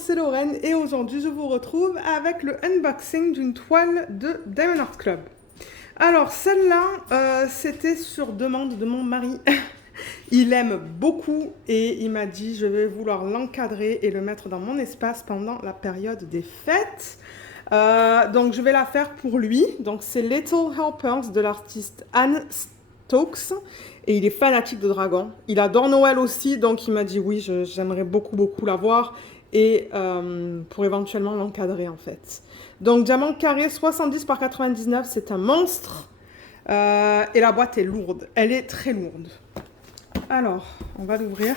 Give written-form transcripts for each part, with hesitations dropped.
c'est Lorraine et aujourd'hui je vous retrouve avec le unboxing d'une toile de Diamond Art Club. Alors celle-là, c'était sur demande de mon mari. Il aime beaucoup et il m'a dit je vais vouloir l'encadrer et le mettre dans mon espace pendant la période des fêtes. Donc je vais la faire pour lui. Donc c'est Little Helpers de l'artiste Anne Stokes. Et il est fanatique de dragons. Il adore Noël aussi, donc il m'a dit oui, j'aimerais beaucoup la voir et pour éventuellement l'encadrer en fait. Donc diamant carré 70 par 99, c'est un monstre. Et la boîte est lourde, elle est très lourde. Alors, on va l'ouvrir.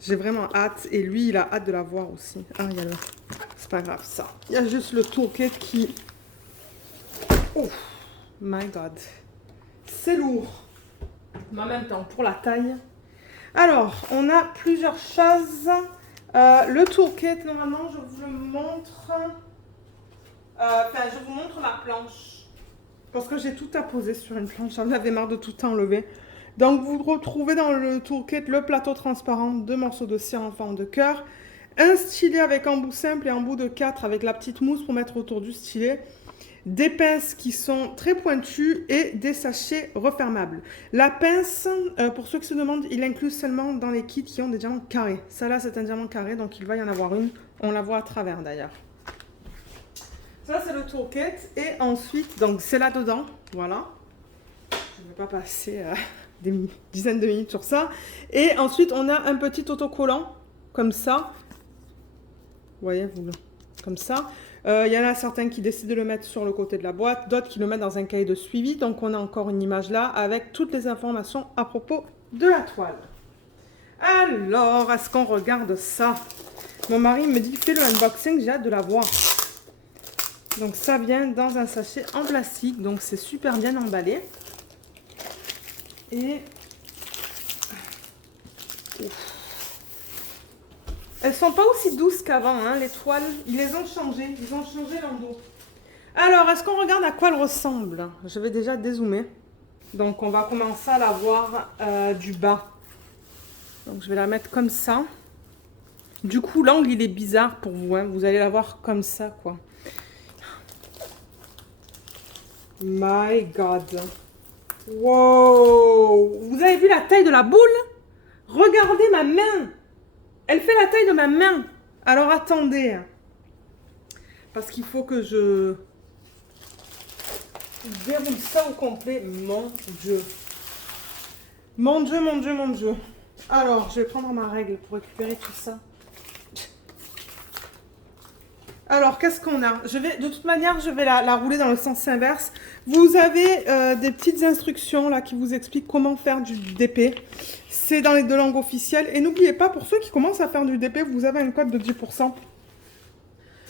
J'ai vraiment hâte et lui, il a hâte de la voir aussi. Ah, il y a le... C'est pas grave ça. Il y a juste le toolkit qui... Oh my god. C'est lourd. Mais en même temps, pour la taille. Alors, on a plusieurs choses. Le toolkit, normalement, je vous le montre. Je vous montre la planche. Parce que j'ai tout à poser sur une planche. J'en avais marre de tout enlever. Donc, vous retrouvez dans le toolkit le plateau transparent, 2 morceaux de cire en forme de cœur, un stylet avec embout simple et embout de 4 avec la petite mousse pour mettre autour du stylet, des pinces qui sont très pointues et des sachets refermables. La pince, pour ceux qui se demandent, il inclut seulement dans les kits qui ont des diamants carrés. Ça là, c'est un diamant carré, donc il va y en avoir une. On la voit à travers d'ailleurs. Ça, c'est le toolkit. Et ensuite, donc c'est là-dedans. Voilà. Je ne vais pas passer des dizaines de minutes sur ça. Et ensuite, on a un petit autocollant, comme ça. Vous voyez, comme ça. Il y en a certains qui décident de le mettre sur le côté de la boîte, d'autres qui le mettent dans un cahier de suivi. Donc, on a encore une image là avec toutes les informations à propos de la toile. Alors, est-ce qu'on regarde ça? Mon mari me dit, fais le unboxing, j'ai hâte de la voir. Donc, ça vient dans un sachet en plastique. Donc, c'est super bien emballé. Et... Ouf. Elles sont pas aussi douces qu'avant, hein, les toiles. Ils les ont changées. Ils ont changé l'endos. Alors, est-ce qu'on regarde à quoi elles ressemblent? Je vais déjà dézoomer. Donc, on va commencer à la voir du bas. Donc, je vais la mettre comme ça. Du coup, l'angle, il est bizarre pour vous. Hein. Vous allez la voir comme ça, quoi. My God. Wow. Vous avez vu la taille de la boule? Regardez ma main. Elle fait la taille de ma main. Alors attendez. Parce qu'il faut que je déroule ça au complet. Mon Dieu. Mon Dieu, mon Dieu, mon Dieu. Alors, je vais prendre ma règle pour récupérer tout ça. Alors, qu'est-ce qu'on a? De toute manière, je vais la rouler dans le sens inverse. Vous avez des petites instructions là qui vous expliquent comment faire du DP. C'est dans les 2 langues officielles. Et n'oubliez pas, pour ceux qui commencent à faire du DP, vous avez un code de 10%.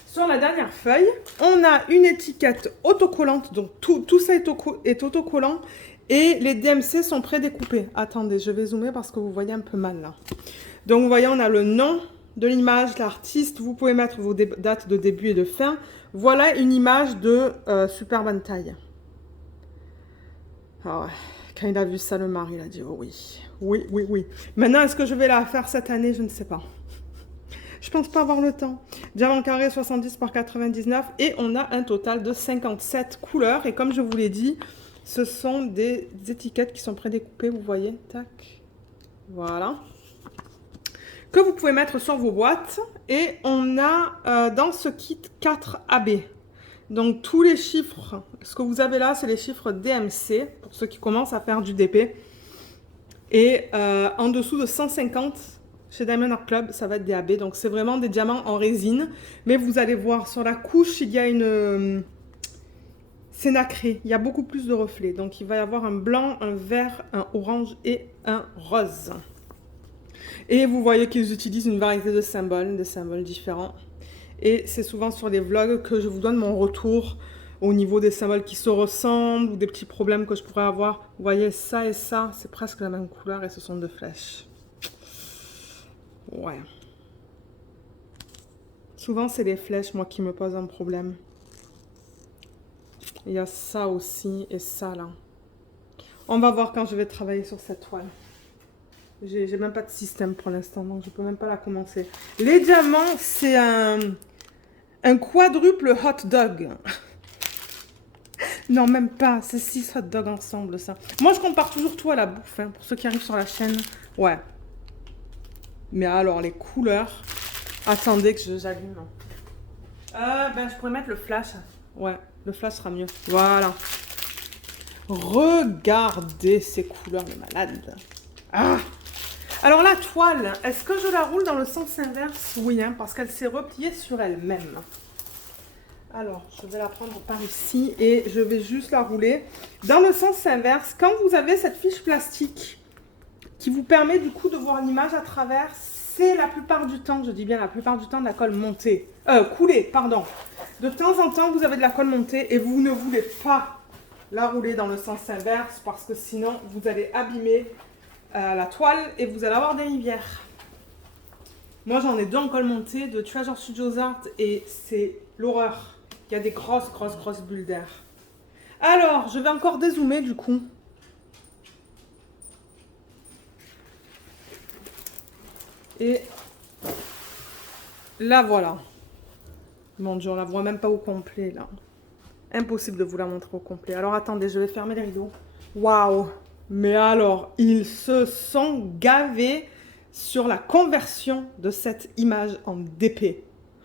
Sur la dernière feuille, on a une étiquette autocollante. Donc, tout ça est autocollant. Et les DMC sont prédécoupés. Attendez, je vais zoomer parce que vous voyez un peu mal là. Donc, vous voyez, on a le nom de l'image, l'artiste. Vous pouvez mettre vos dates de début et de fin. Voilà une image de super bonne taille. Alors, quand il a vu ça, le mari, il a dit oh oui. Oui, oui, oui. Maintenant, est-ce que je vais la faire cette année? Je ne sais pas. Je pense pas avoir le temps. Diamant carré 70 par 99 et on a un total de 57 couleurs. Et comme je vous l'ai dit, ce sont des étiquettes qui sont prédécoupées, vous voyez. Tac. Voilà. Que vous pouvez mettre sur vos boîtes. Et on a dans ce kit 4 AB. Donc tous les chiffres, ce que vous avez là, c'est les chiffres DMC, pour ceux qui commencent à faire du DP. Et en dessous de 150, chez Diamond Art Club, ça va être des AB. Donc c'est vraiment des diamants en résine. Mais vous allez voir, sur la couche, il y a une... c'est nacré, il y a beaucoup plus de reflets. Donc il va y avoir un blanc, un vert, un orange et un rose. Et vous voyez qu'ils utilisent une variété de symboles, des symboles différents. Et c'est souvent sur les vlogs que je vous donne mon retour au niveau des symboles qui se ressemblent ou des petits problèmes que je pourrais avoir. Vous voyez, ça et ça, c'est presque la même couleur et ce sont 2 flèches. Ouais. Souvent, c'est les flèches, moi, qui me posent un problème. Il y a ça aussi et ça, là. On va voir quand je vais travailler sur cette toile. J'ai même pas de système pour l'instant, donc je peux même pas la commencer. Les diamants, c'est un quadruple hot dog. Non, même pas. C'est 6 hot dogs ensemble, ça. Moi, je compare toujours tout à la bouffe, hein, pour ceux qui arrivent sur la chaîne. Ouais. Mais alors, les couleurs... Attendez que j'allume. Ben, je pourrais mettre le flash. Ouais, le flash sera mieux. Voilà. Regardez ces couleurs, les malades. Ah! Alors, la toile, est-ce que je la roule dans le sens inverse? Oui, hein, parce qu'elle s'est repliée sur elle-même. Alors, je vais la prendre par ici et je vais juste la rouler dans le sens inverse. Quand vous avez cette fiche plastique qui vous permet du coup de voir l'image à travers, c'est la plupart du temps, je dis bien la plupart du temps, de la colle montée. Coulée, pardon. De temps en temps, vous avez de la colle montée et vous ne voulez pas la rouler dans le sens inverse parce que sinon, vous allez abîmer la toile et vous allez avoir des rivières. Moi, j'en ai 2 en colle montée de Treasure Studios Art et c'est l'horreur. Il y a des grosses bulles d'air. Alors, je vais encore dézoomer du coup. Et là, voilà. Mon Dieu, on la voit même pas au complet, là. Impossible de vous la montrer au complet. Alors, attendez, je vais fermer les rideaux. Waouh! Mais alors, ils se sont gavés sur la conversion de cette image en DP.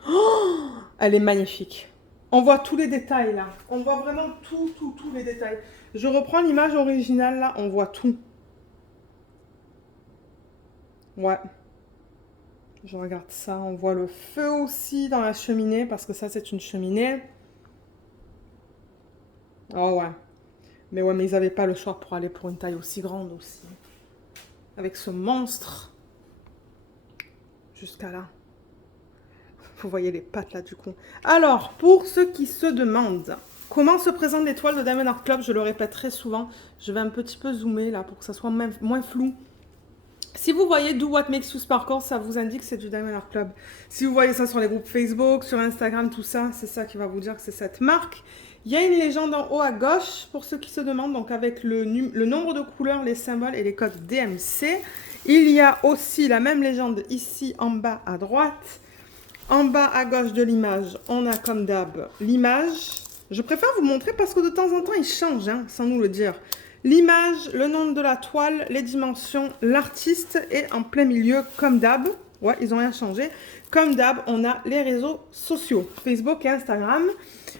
Oh, elle est magnifique. On voit tous les détails, là. On voit vraiment tous les détails. Je reprends l'image originale, là. On voit tout. Ouais. Je regarde ça. On voit le feu aussi dans la cheminée, parce que ça, c'est une cheminée. Oh, ouais. Mais ouais, mais ils n'avaient pas le choix pour aller pour une taille aussi grande aussi. Avec ce monstre. Jusqu'à là. Vous voyez les pattes là du coup. Alors, pour ceux qui se demandent comment se présentent les toiles de Diamond Art Club, je le répète très souvent, je vais un petit peu zoomer là pour que ça soit moins flou. Si vous voyez Do What Makes You Sparkle, ça vous indique que c'est du Diamond Art Club. Si vous voyez ça sur les groupes Facebook, sur Instagram, tout ça, c'est ça qui va vous dire que c'est cette marque. Il y a une légende en haut à gauche pour ceux qui se demandent, donc avec le nombre de couleurs, les symboles et les codes DMC. Il y a aussi la même légende ici en bas à droite. En bas à gauche de l'image, on a comme d'hab l'image. Je préfère vous montrer parce que de temps en temps, il change, hein, sans nous le dire. L'image, le nom de la toile, les dimensions, l'artiste et en plein milieu, comme d'hab. Ouais, ils n'ont rien changé. Comme d'hab, on a les réseaux sociaux, Facebook et Instagram.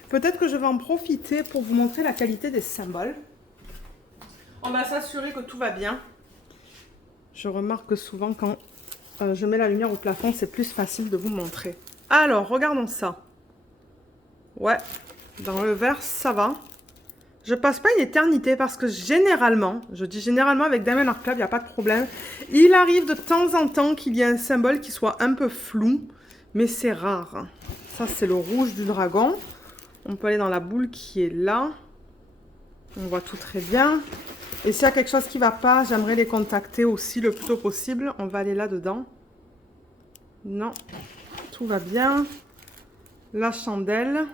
Peut-être que je vais en profiter pour vous montrer la qualité des symboles. On va s'assurer que tout va bien. Je remarque souvent quand je mets la lumière au plafond, c'est plus facile de vous montrer. Alors, regardons ça. Ouais, dans le vert, ça va. Je passe pas une éternité parce que généralement, je dis généralement avec Diamond Art Club, il n'y a pas de problème. Il arrive de temps en temps qu'il y ait un symbole qui soit un peu flou, mais c'est rare. Ça, c'est le rouge du dragon. On peut aller dans la boule qui est là. On voit tout très bien. Et s'il y a quelque chose qui ne va pas, j'aimerais les contacter aussi le plus tôt possible. On va aller là-dedans. Non, tout va bien. La chandelle.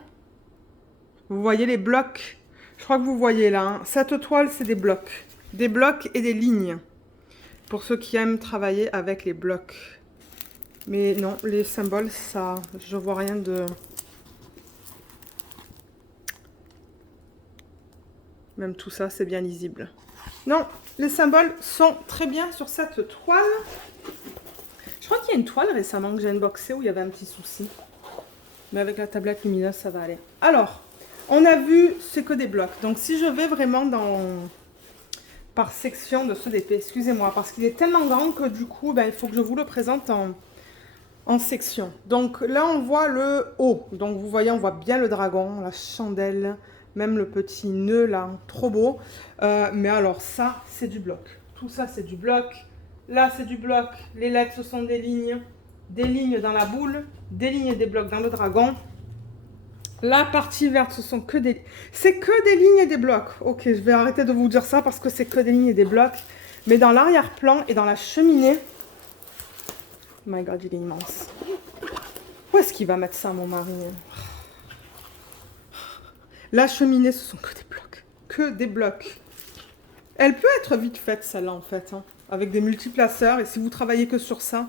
Vous voyez les blocs. Je crois que vous voyez là. Hein. Cette toile, c'est des blocs. Des blocs et des lignes. Pour ceux qui aiment travailler avec les blocs. Mais non, les symboles, ça, je vois rien de... Même tout ça, c'est bien lisible. Non, les symboles sont très bien sur cette toile. Je crois qu'il y a une toile récemment que j'ai unboxée où il y avait un petit souci. Mais avec la tablette lumineuse, ça va aller. Alors, on a vu, c'est que des blocs. Donc, si je vais vraiment par section de ce DP, excusez-moi, parce qu'il est tellement grand que du coup, ben, il faut que je vous le présente en section. Donc, là, on voit le haut. Donc, vous voyez, on voit bien le dragon, la chandelle, même le petit nœud là, trop beau. Mais alors, ça, c'est du bloc. Tout ça, c'est du bloc. Là, c'est du bloc. Les lettres, ce sont des lignes dans la boule, des lignes et des blocs dans le dragon. La partie verte, ce sont que des... C'est que des lignes et des blocs. Ok, je vais arrêter de vous dire ça parce que c'est que des lignes et des blocs. Mais dans l'arrière-plan et dans la cheminée... Oh my God, il est immense. Où est-ce qu'il va mettre ça, mon mari? La cheminée, ce sont que des blocs. Que des blocs. Elle peut être vite faite, celle-là, en fait. Hein. avec des multiplaceurs. Et si vous travaillez que sur ça,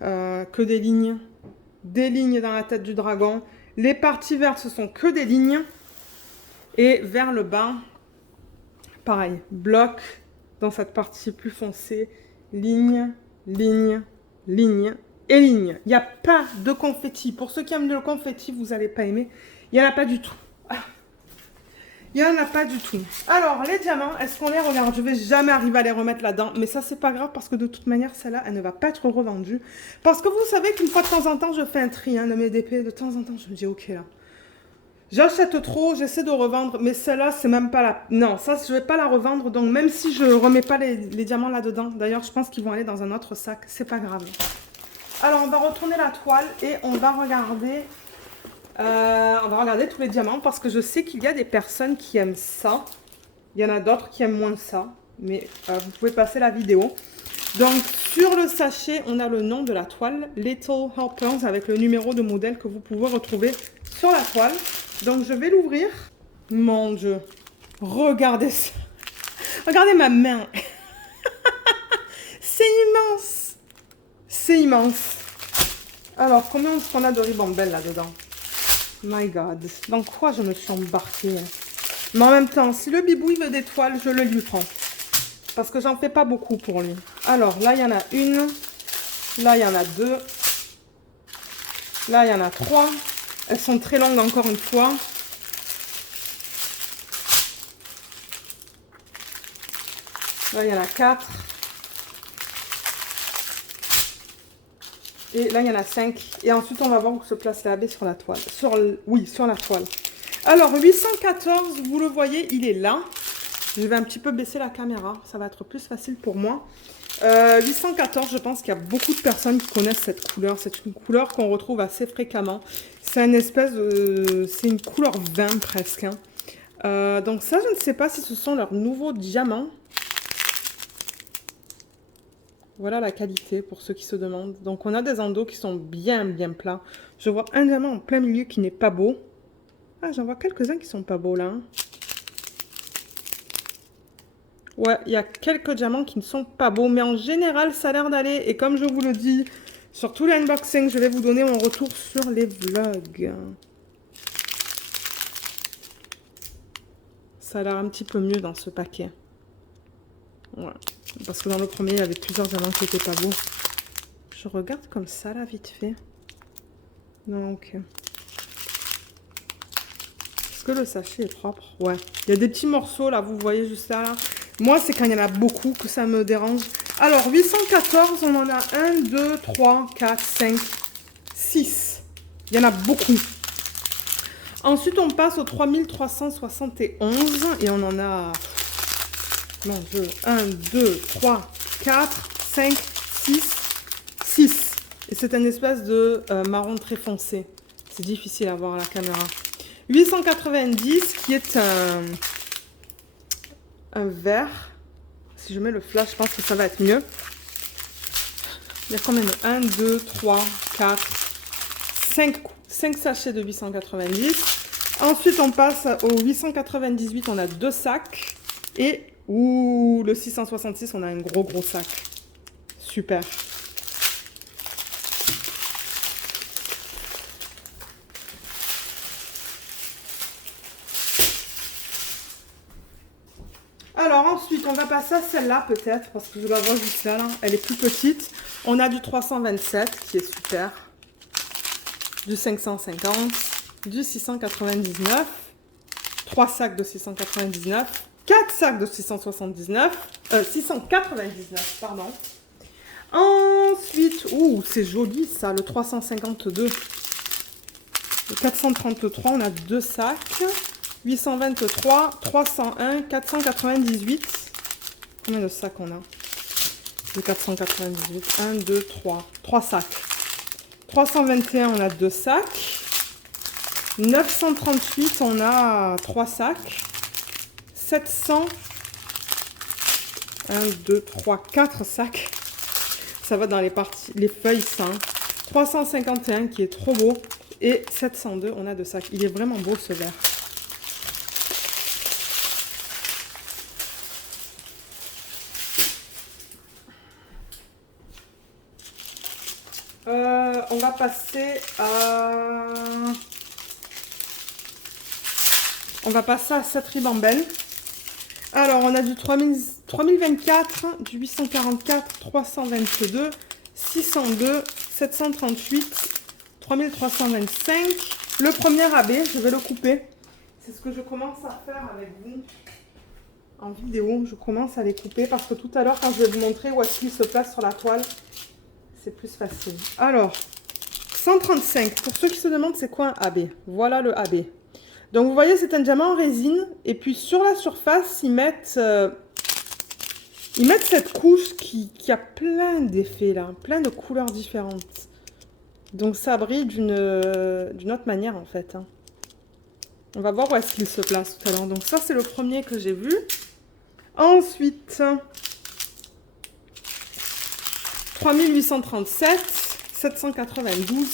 que des lignes dans la tête du dragon. Les parties vertes, ce sont que des lignes. Et vers le bas, pareil, bloc dans cette partie plus foncée, ligne, ligne, ligne et ligne. Il n'y a pas de confetti. Pour ceux qui aiment le confetti, vous n'allez pas aimer. Il n'y en a pas du tout. Il n'y en a pas du tout. Alors, les diamants, est-ce qu'on les regarde? Je ne vais jamais arriver à les remettre là-dedans. Mais ça, c'est pas grave parce que de toute manière, celle-là, elle ne va pas être revendue. Parce que vous savez qu'une fois de temps en temps, je fais un tri de mes DP. De temps en temps, je me dis, ok, là. J'achète trop, j'essaie de revendre. Mais celle-là, c'est même pas la... Non, ça, je ne vais pas la revendre. Donc, même si je ne remets pas les diamants là-dedans. D'ailleurs, je pense qu'ils vont aller dans un autre sac. C'est pas grave. Alors, on va retourner la toile et on va regarder... tous les diamants parce que je sais qu'il y a des personnes qui aiment ça. Il y en a d'autres qui aiment moins ça. Mais vous pouvez passer la vidéo. Donc, sur le sachet, on a le nom de la toile. Little Helpers avec le numéro de modèle que vous pouvez retrouver sur la toile. Donc, je vais l'ouvrir. Mon Dieu. Regardez ça. Regardez ma main. C'est immense. C'est immense. Alors, combien est-ce qu'on a de ribambelle là-dedans? My God, dans quoi je me suis embarquée? Mais en même temps, si le bibou il veut des toiles, je le lui prends. Parce que j'en fais pas beaucoup pour lui. Alors, là, il y en a une. Là, il y en a deux. Là, il y en a trois. Elles sont très longues encore une fois. Là, il y en a quatre. Et là, il y en a 5. Et ensuite, on va voir où se place la baie sur la toile. Oui, sur la toile. Alors, 814, vous le voyez, il est là. Je vais un petit peu baisser la caméra. Ça va être plus facile pour moi. 814, je pense qu'il y a beaucoup de personnes qui connaissent cette couleur. C'est une couleur qu'on retrouve assez fréquemment. C'est une espèce de... C'est une couleur vin presque. Hein. Donc ça, je ne sais pas si ce sont leurs nouveaux diamants. Voilà la qualité pour ceux qui se demandent. Donc, on a des endos qui sont bien, bien plats. Je vois un diamant en plein milieu qui n'est pas beau. Ah, j'en vois quelques-uns qui sont pas beaux, là. Hein. Ouais, il y a quelques diamants qui ne sont pas beaux. Mais en général, ça a l'air d'aller. Et comme je vous le dis, sur tous les unboxings, je vais vous donner mon retour sur les vlogs. Ça a l'air un petit peu mieux dans ce paquet. Ouais. Parce que dans le premier, il y avait plusieurs diamants qui n'étaient pas beaux. Je regarde comme ça, là, vite fait. Non, ok. Est-ce que le sachet est propre? Ouais. Il y a des petits morceaux, là, vous voyez juste là, là. Moi, c'est quand il y en a beaucoup que ça me dérange. Alors, 814, on en a 1, 2, 3, 4, 5, 6. Il y en a beaucoup. Ensuite, on passe au 3371 et on en a... Mon Dieu, 1, 2, 3, 4, 5, 6, 6. Et c'est une espèce de marron très foncé. C'est difficile à voir à la caméra. 890 qui est un vert. Si je mets le flash, je pense que ça va être mieux. Il y a combien de 1, 2, 3, 4, 5 sachets de 890. Ensuite, on passe au 898. On a 2 sacs. Et... Ouh, le 666, on a un gros sac. Super. Alors ensuite, on va passer à celle-là peut-être, parce que je la vois juste là, là. Elle est plus petite. On a du 327 qui est super. Du 550. Du 699. 3 sacs de 699. 4 sacs de 699, pardon. Ensuite, ouh, c'est joli ça, le 352. Le 433, on a 2 sacs. 823, 301, 498. Combien de sacs on a? De 498, 1, 2, 3. 3 sacs. 321, on a 2 sacs. 938, on a 3 sacs. 700, 1, 2, 3, 4 sacs. Ça va dans les parties, les feuilles, ça. 351 qui est trop beau. Et 702, on a 2 sacs. Il est vraiment beau ce vert. On va passer à... On va passer à cette ribambelle. Alors, on a du 3024, du 844, 322, 602, 738, 3325. Le premier AB, je vais le couper. C'est ce que je commence à faire avec vous en vidéo. Je commence à les couper parce que tout à l'heure, quand je vais vous montrer où est-ce qu'il se place sur la toile, c'est plus facile. Alors, 135. Pour ceux qui se demandent c'est quoi un AB, voilà le AB. Donc vous voyez, c'est un diamant en résine. Et puis sur la surface, ils mettent cette couche qui a plein d'effets là, plein de couleurs différentes. Donc ça brille d'une autre manière en fait. Hein. On va voir où est-ce qu'il se place tout à l'heure. Donc ça, c'est le premier que j'ai vu. Ensuite, 3837, 792,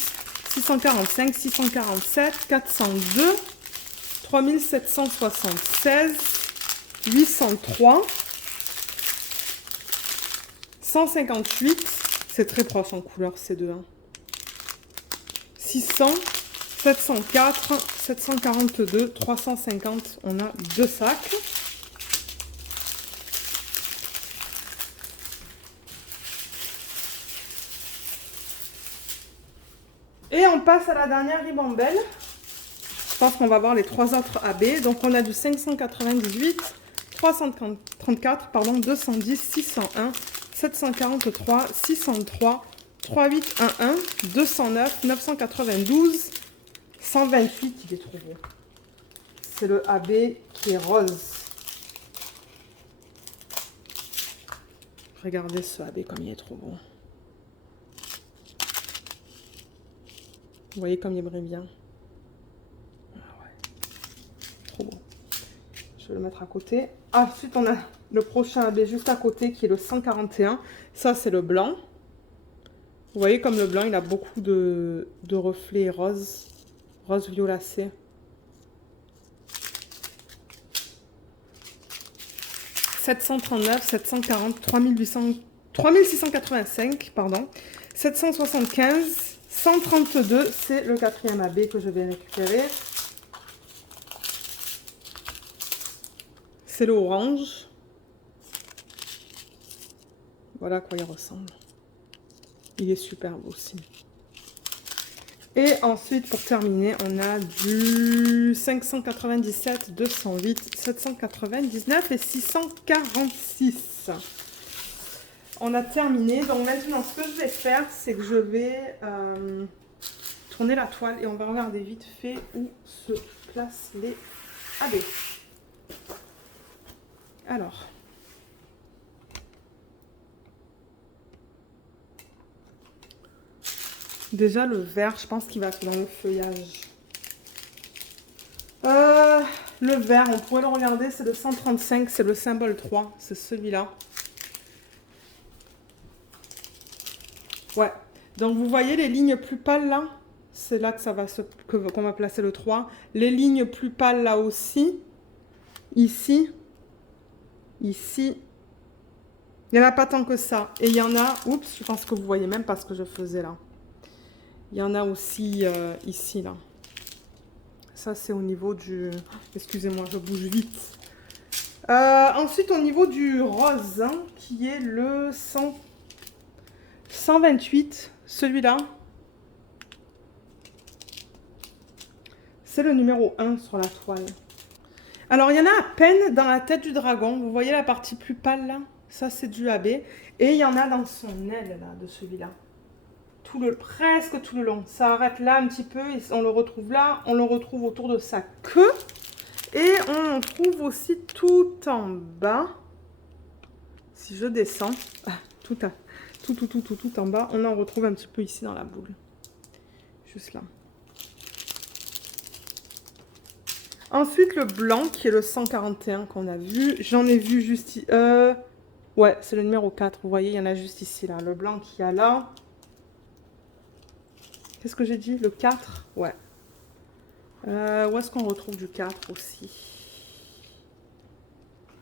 645, 647, 402, 3776, 803, 158, c'est très proche en couleur ces deux. Hein. 600, 704, 742, 350, on a 2 sacs. Et on passe à la dernière ribambelle. Je pense qu'on va voir les 3 autres AB. Donc on a du 598, 334, pardon, 210, 601, 743, 603, 3811, 209, 992, 128, il est trop beau. C'est le AB qui est rose. Regardez ce AB comme il est trop beau. Vous voyez comme il brille bien. Ah ouais. Trop beau. Je vais le mettre à côté. Ensuite, on a le prochain AB juste à côté qui est le 141. Ça, c'est le blanc. Vous voyez comme le blanc, il a beaucoup de reflets roses. Rose violacé. « 739, 740, 3800, 3685, pardon, 775, 132, c'est le 4e AB que je vais récupérer. C'est le orange. Voilà à quoi il ressemble. Il est superbe aussi. Et ensuite, pour terminer, on a du 597, 208, 799 et 646. On a terminé. Donc maintenant, ce que je vais faire, c'est que je vais tourner la toile et on va regarder vite fait où se placent les AB. Alors... Déjà, le vert, je pense qu'il va être dans le feuillage. Le vert, on pourrait le regarder, c'est le 135, c'est le symbole 3, c'est celui-là. Ouais, donc vous voyez les lignes plus pâles là, c'est là que ça va qu'on va placer le 3. Les lignes plus pâles là aussi, ici, ici. Il n'y en a pas tant que ça. Et il y en a, oups, je pense que vous voyez même pas ce que je faisais là. Il y en a aussi ici, là. Ça, c'est au niveau du... Excusez-moi, je bouge vite. Ensuite, au niveau du rose, hein, qui est le 128, celui-là. C'est le numéro 1 sur la toile. Alors, il y en a à peine dans la tête du dragon. Vous voyez la partie plus pâle, là? Ça, c'est du AB. Et il y en a dans son aile, là, de celui-là. Presque tout le long. Ça arrête là un petit peu. Et on le retrouve là. On le retrouve autour de sa queue. Et on en trouve aussi tout en bas. Si je descends, tout en bas. On en retrouve un petit peu ici dans la boule. Juste là. Ensuite, le blanc qui est le 141 qu'on a vu. J'en ai vu juste ici. Ouais, c'est le numéro 4. Vous voyez, il y en a juste ici là. Le blanc qu'il y a là. Qu'est-ce que j'ai dit? Le 4? Ouais. Où est-ce qu'on retrouve du 4 aussi?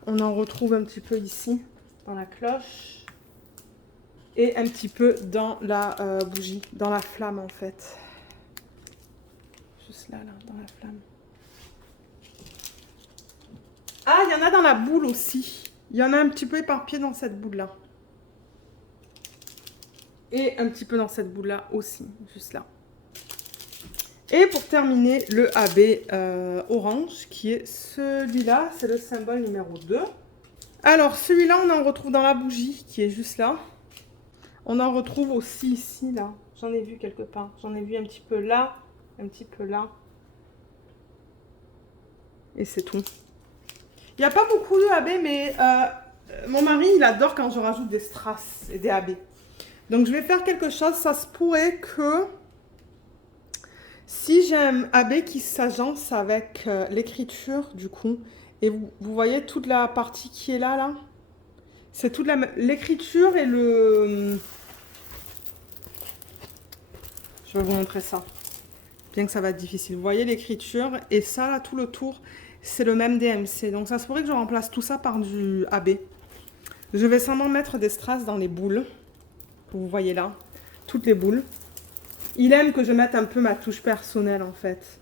On en retrouve un petit peu ici, dans la cloche. et un petit peu dans la bougie, dans la flamme en fait. Juste là, dans la flamme. Ah, il y en a dans la boule aussi. Il y en a un petit peu éparpillé dans cette boule-là. Et un petit peu dans cette boule-là aussi, juste là. Et pour terminer, le AB orange, qui est celui-là, c'est le symbole numéro 2. Alors, celui-là, on en retrouve dans la bougie, qui est juste là. On en retrouve aussi ici, là. J'en ai vu quelque part. J'en ai vu un petit peu là, un petit peu là. Et c'est tout. Il n'y a pas beaucoup de AB, mais mon mari, il adore quand je rajoute des strass et des AB. Donc, je vais faire quelque chose. Ça se pourrait que si j'ai un AB qui s'agence avec l'écriture, du coup, et vous voyez toute la partie qui est là, là, c'est toute l'écriture et le... Je vais vous montrer ça. Bien que ça va être difficile. Vous voyez l'écriture et ça, là, tout le tour, c'est le même DMC. Donc, ça se pourrait que je remplace tout ça par du AB. Je vais seulement mettre des strass dans les boules. Vous voyez là, toutes les boules. Il aime que je mette un peu ma touche personnelle, en fait.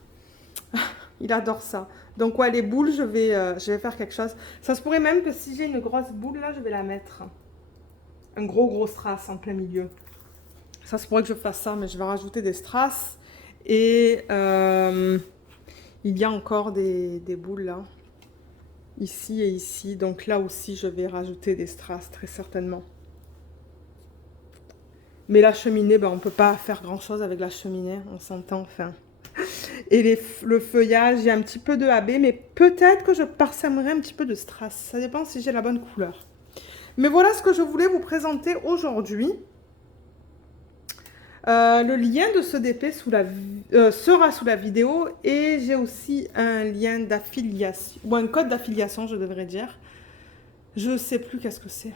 Il adore ça. Donc, ouais, les boules, je vais faire quelque chose. Ça se pourrait même que si j'ai une grosse boule, là, je vais la mettre. Un gros strass en plein milieu. Ça se pourrait que je fasse ça, mais je vais rajouter des strass. Et il y a encore des boules là. Ici et ici. Donc là aussi, je vais rajouter des strass, très certainement. Mais la cheminée, ben, on ne peut pas faire grand-chose avec la cheminée. On s'entend, enfin. Et le feuillage, il y a un petit peu de AB, mais peut-être que je parsèmerai un petit peu de strass. Ça dépend si j'ai la bonne couleur. Mais voilà ce que je voulais vous présenter aujourd'hui. Le lien de ce DP sera sous la vidéo et j'ai aussi un lien d'affiliation, ou un code d'affiliation, je devrais dire. Je ne sais plus qu'est-ce que c'est.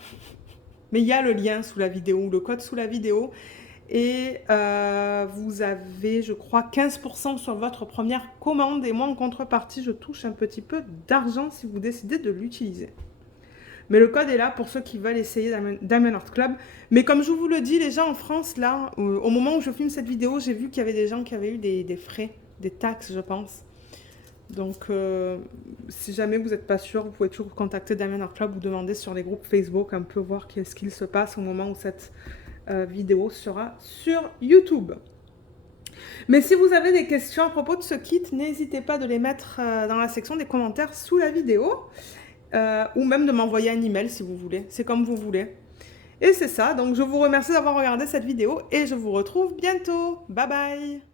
Mais il y a le lien sous la vidéo, le code sous la vidéo. Et vous avez, je crois, 15% sur votre première commande. Et moi, en contrepartie, je touche un petit peu d'argent si vous décidez de l'utiliser. Mais le code est là pour ceux qui veulent essayer Diamond Art Club. Mais comme je vous le dis, les gens en France, là, au moment où je filme cette vidéo, j'ai vu qu'il y avait des gens qui avaient eu des frais, des taxes, je pense. Donc, si jamais vous n'êtes pas sûr, vous pouvez toujours contacter Diamond Art Club ou demander sur les groupes Facebook un peu voir qu'est-ce qu'il se passe au moment où cette vidéo sera sur YouTube. Mais si vous avez des questions à propos de ce kit, n'hésitez pas de les mettre dans la section des commentaires sous la vidéo. Ou même de m'envoyer un email si vous voulez, c'est comme vous voulez. Et c'est ça, donc je vous remercie d'avoir regardé cette vidéo et je vous retrouve bientôt. Bye bye!